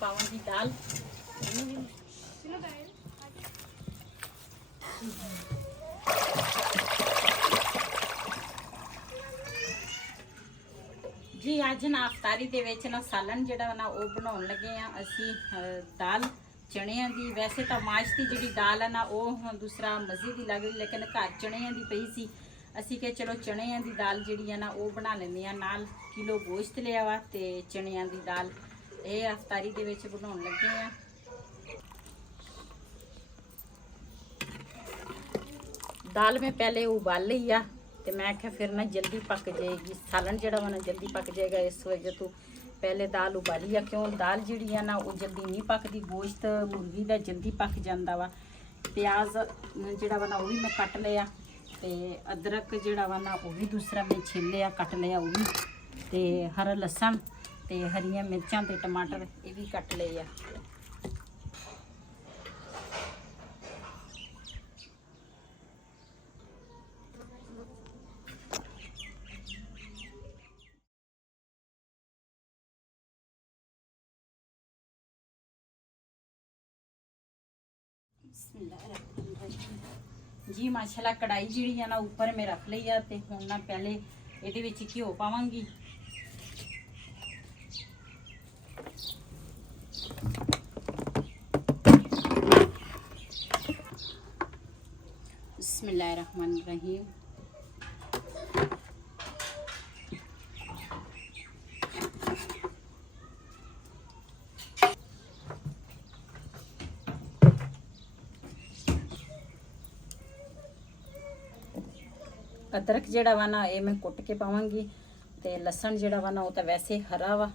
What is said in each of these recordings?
पाऊंगी दाल। जी अज ना अफतारी दे विच ना सालन जिहड़ा ना वो बनाउण लगे आ असी दाल चणियां दी। वैसे तो माश की जिहड़ी दाल है ना वो दूसरा मज़े की लग रही, लेकिन घर चणियां दी पई सी, असी कहा चलो चणियां दी दाल जिहड़ी है ना वो बना लैंदे आ। नाल किलो गोश्त लिया वा ते चणियां दी दाल ये अफतारी दे विच बनाउण लगे आ। दाल में पहले उबाल ली आ ते मैं आख्या फिर ना जल्दी पक जाएगी, सालन जिहड़ा वा ना जल्दी पक जाएगा, इस वजह तो पहले दाल उबाली आ। क्यों दाल जिहड़ी है ना वो जल्दी नहीं पकदी, गोश्त मुर्गी दा जल्दी पक जाता वा। प्याज जिहड़ा वा ना वो भी मैं कट लिया ते अदरक जिहड़ा वा ना वो भी दूसरा मैं छिल लिया कट लिया वो भी, ते हरा लसन ते हरियां मिर्चां ते टमाटर ये भी कट लिए आ। जी माशाल्लाह कढ़ाई जी है ना ऊपर मैं रख ली है, तो हूँ ना पहले ये घ्यो पावांगी। बिस्मिल्लाहिर्रहमानिर्रहीम। अदरक जिहड़ा वा ना ये मैं कुट के पावांगी, ते लसन जिहड़ा वा ना वो तो वैसे हरा वा।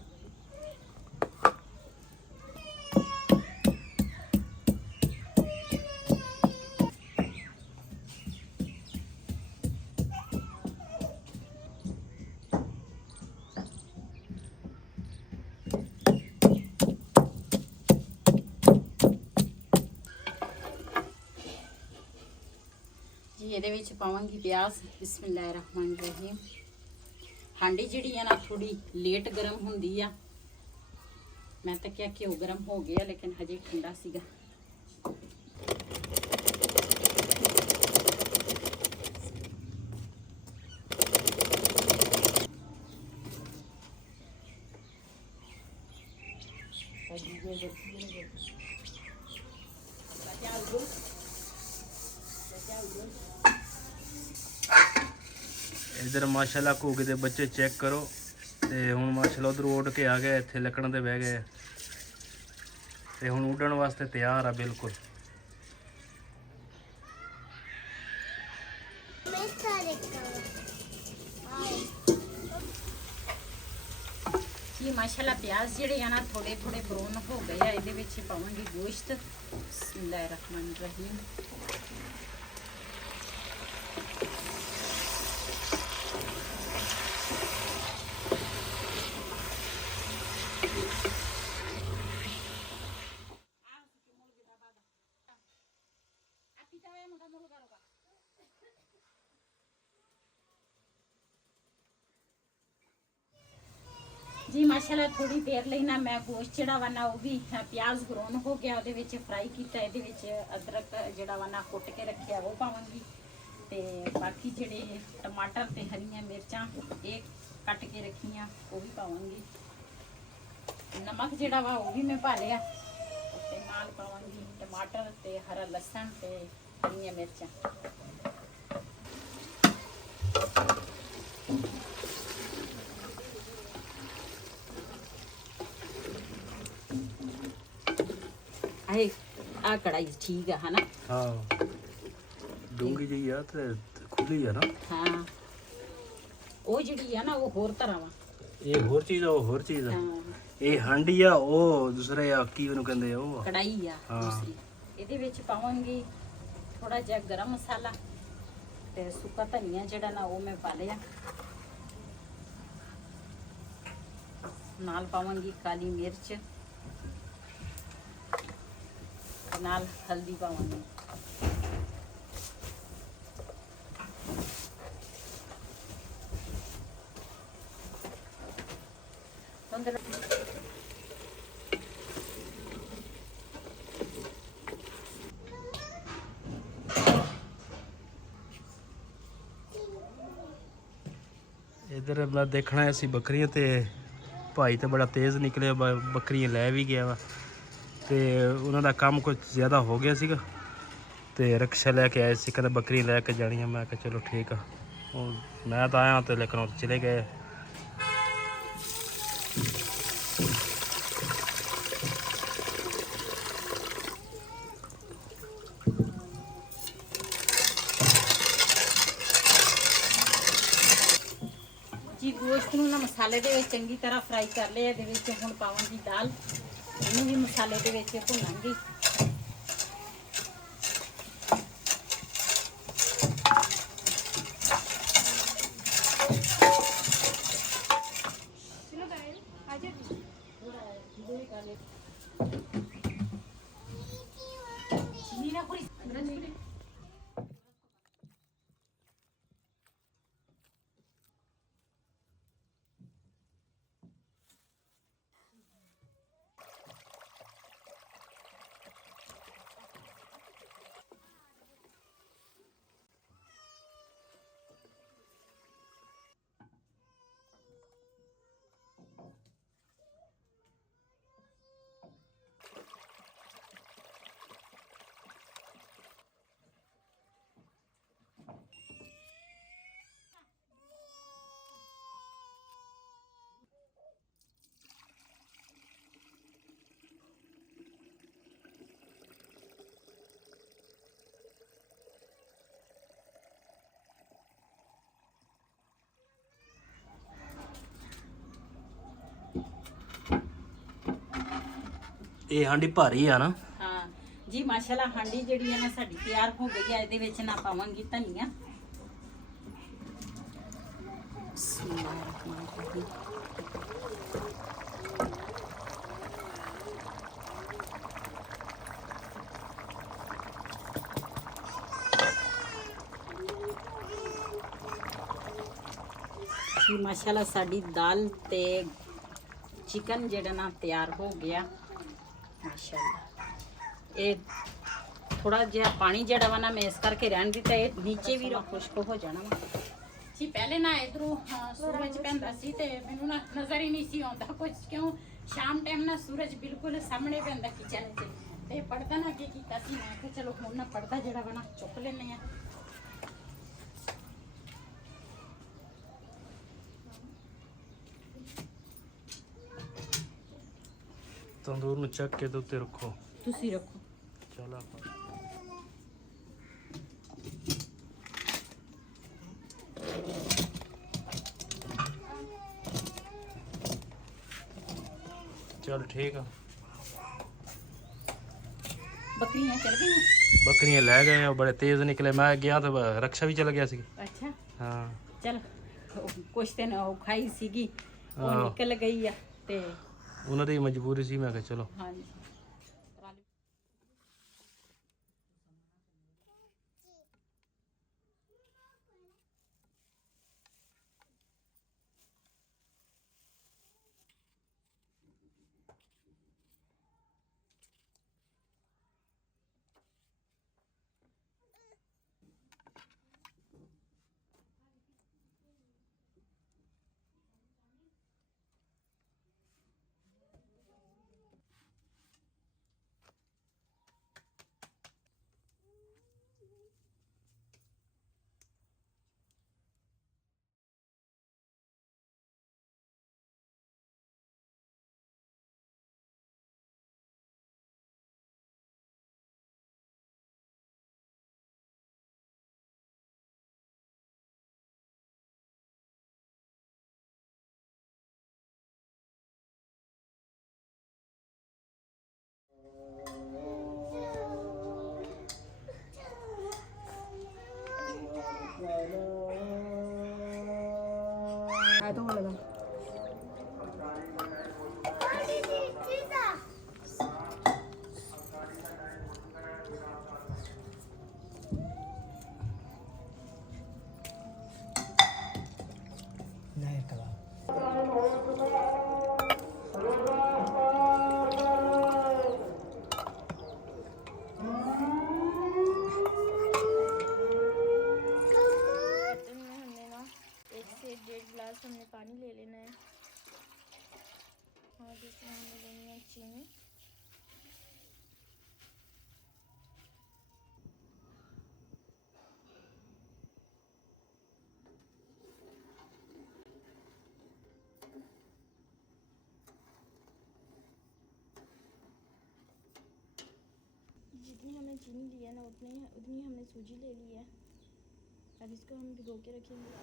जी ये पावांगी प्याज। बिस्मिल्लाहिर्रहमानिर्रहीम। हांडी जिहड़ी है ना थोड़ी लेट गर्म होंदी आ, मैं तो क्या घ्यो गर्म हो गया लेकिन हजे ठंडा सीगा। इधर माशाल्लाह घोगे दे बच्चे चेक करो, ते हुण माशाल्लाह उधर उड़ के आ गए, इत्थे लकड़ां ते बह गए ते हुण उड्डण वास्ते तैयार आ बिल्कुल। जी माशाल्लाह प्याज जिहड़े है ना थोड़े थोड़े ब्राउन हो गए आ, इहदे विच पावांगी गोश्त। बिस्मिल्लाहिर्रहमानिर्रहीम। जी माशाल्लाह थोड़ी देर ਲਈ ना मैं गोश्त जिहड़ा वा ना वो भी प्याज ब्राउन हो गया, ਉਹਦੇ ਵਿੱਚ फ्राई ਕੀਤਾ। ਇਹਦੇ ਵਿੱਚ अदरक ਜਿਹੜਾ ਵਾ ਨਾ ਕੁੱਟ ਕੇ ਰੱਖਿਆ ਉਹ ਪਾਵਾਂਗੀ, ਤੇ ਬਾਕੀ ਜਿਹੜੇ ਟਮਾਟਰ ਤੇ ਹਰੀਆਂ ਮਿਰਚਾਂ ਇਹ ਕੱਟ ਕੇ ਰੱਖੀਆਂ ਉਹ ਵੀ ਪਾਵਾਂਗੀ। ਨਮਕ ਜਿਹੜਾ ਵਾ ਉਹ ਵੀ ਮੈਂ ਪਾ ਲਿਆ, ਤੇ ਨਾਲ ਪਾਵਾਂਗੀ ਟਮਾਟਰ ਤੇ ਹਰਾ ਲਸਣ ਤੇ ਹਰੀਆਂ ਮਿਰਚਾਂ। आ कढ़ाई ठीक है ना? हाँ डूंगी जी है ते खुली है ना। हाँ वो जी है ना वो होर तरह वा, ये होर चीज है, वो होर चीज है। हाँ ये हांडी आ वो दूसरे आ की ਉਹਨੂੰ ਕਹਿੰਦੇ ਆ ਉਹ कढ़ाई आ हाँ। दूसरी। ਇਹਦੇ ਵਿੱਚ ਪਾਵਾਂਗੀ ਥੋੜਾ ਜਿਹਾ ਗਰਮ ਮਸਾਲਾ ਤੇ ਸੁੱਕਾ ਧਨੀਆ ਜਿਹੜਾ ਨਾ ਉਹ ਮੈਂ ਪਾ ਲਿਆ। ਨਾਲ ਪਾਵਾਂਗੀ ਕਾਲੀ ਮਿਰਚ, नाल हल्दी पावांगी। इधर मैं देखना सी बकरियां ते भाई तो बड़ा तेज़ निकले बकरियां लै भी गया वा ते उन्हों का काम कुछ ज़्यादा हो गया सीगा ते रिक्शा लैके आए सी कहते बकरियां लैके जानियां मैं कहा चलो ठीक है मैं तो आया तो लेकिन वो चले गए। जी गोश्त ਨੂੰ ਨਾ ਮਸਾਲੇ ਦੇ ਵਿੱਚ ਚੰਗੀ ਤਰ੍ਹਾਂ ਫਰਾਈ ਕਰ ਲਿਆ। ਇਹਦੇ ਵਿੱਚ ਹੁਣ ਪਾਵਾਂਗੀ ਦਾਲ, ਇਹਨੂੰ ਵੀ ਮਸਾਲੇ ਦੇ ਵਿੱਚ ਭੁੰਨਾਂਗੀ। ਇਹ ਹਾਂਡੀ ਭਾਰੀ ਆ ਨਾ। ਹਾਂ ਜੀ ਮਾਸ਼ਾਅੱਲਾ ਹਾਂਡੀ ਜਿਹੜੀ ਹੈ ਨਾ ਸਾਡੀ ਤਿਆਰ ਹੋ ਗਈ ਹੈ। ਇਹਦੇ ਵਿੱਚ ਨਾ ਪਾਵਾਂਗੀ ਧਨੀਆ। ਜੀ ਮਾਸ਼ਾਅੱਲਾ ਸਾਡੀ ਦਾਲ ਤੇ चिकन ਜਿਹੜਾ ਨਾ ਤਿਆਰ ਹੋ ਗਿਆ ਮਾਸ਼ਾਅੱਲਾ। ਇਹ ਥੋੜਾ ਜਿਹਾ ਪਾਣੀ ਜਿਹੜਾ ਵਾ ਨਾ ਮੈਂ ਇਸ ਕਰਕੇ ਰਹਿਣ ਦਿੱਤਾ, ਇਹ ਨੀਚੇ ਵੀ ਖੁਸ਼ਕ ਹੋ ਜਾਣਾ ਵਾ ਜੀ। ਪਹਿਲੇ ਨਾ ਇਧਰੋਂ ਸੂਰਜ ਪੈਂਦਾ ਸੀ ਤੇ ਮੈਨੂੰ ਨਾ ਨਜ਼ਰ ਹੀ ਨਹੀਂ ਸੀ ਆਉਂਦਾ ਕੁਝ, ਕਿਉਂ ਸ਼ਾਮ ਟਾਈਮ ਨਾ ਸੂਰਜ ਬਿਲਕੁਲ ਸਾਹਮਣੇ ਪੈਂਦਾ ਕਿਚਨ 'ਚ ਤੇ ਪਰਦਾ ਨਾ ਕੀ ਕੀਤਾ ਸੀ ਮੈਂ ਕਿ ਚਲੋ ਹੁਣ ਨਾ ਪਰਦਾ ਜਿਹੜਾ ਵਾ ਨਾ ਚੁੱਕ ਲੈਂਦੇ ਆ। ਤੰਦੂਰ ਨੂੰ ਚੱਕ ਕੇ ਤੇ ਉੱਤੇ ਰੱਖੋ। ਤੁਸੀਂ ਰੱਖੋ। ਚੱਲ ਆਪਾਂ चल ठीक है। बकरियां चल गई? बकरियां ले गए और बड़े तेज निकले। मैं गया तो रक्षा भी चल गया सी। अच्छा हाँ चल कुछ दिन खाई सीगी वो निकल गई है ते उन्होंने दी मजबूरी सी। मैं कहा चलो। हाँ जी जितनी हमने चीनी ली है ना उतनी हमने सूजी ले ली है। अब इसको हम भिगो के रखेंगे।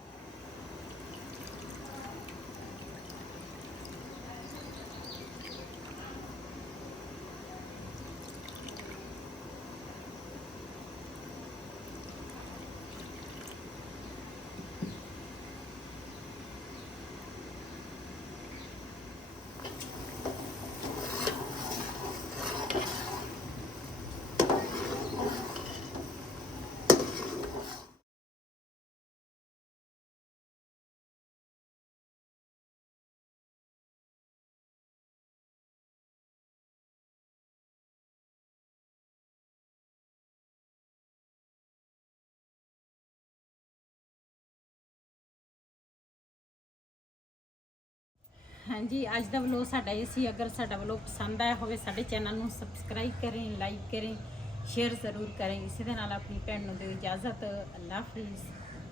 हाँ जी, अज का व्लॉग साडा ये सी। अगर साडा व्लॉग पसंद आया होवे साडे चैनल नूं सबसक्राइब करें, लाइक करें, शेयर ज़रूर करें। इसी दे नाल अपनी भैन नूं दिओ इजाज़त। अल्लाह हाफिज़।